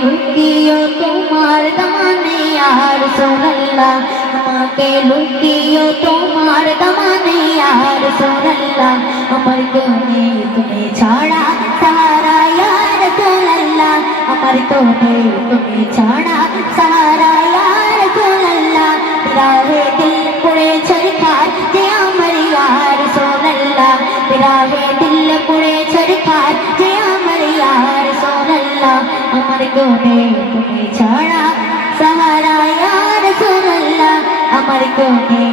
লুকিয়ে তোমার দামানে ইয়া রাসূলুল্লাহ আমাকে লুকিয়ে তোমার দামানে ইয়া রাসূলুল্লাহ আমার কোনে তুমি ছাড়া সারা ইয়া রাসূলুল্লাহ আমার কোনে তুমি ছাড়া সারা ইয়া রাসূলুল্লাহ রাহে দিল পুড়ে ছরকার যে আমার ইয়া রাসূলুল্লাহ রাহে দিল পুড়ে ছরকার যে আমার ইয়া রাসূলুল্লাহ আমার কোনে তুমি ছাড়া সাহারা ইয়া রাসূলুল্লাহ আমার কোনে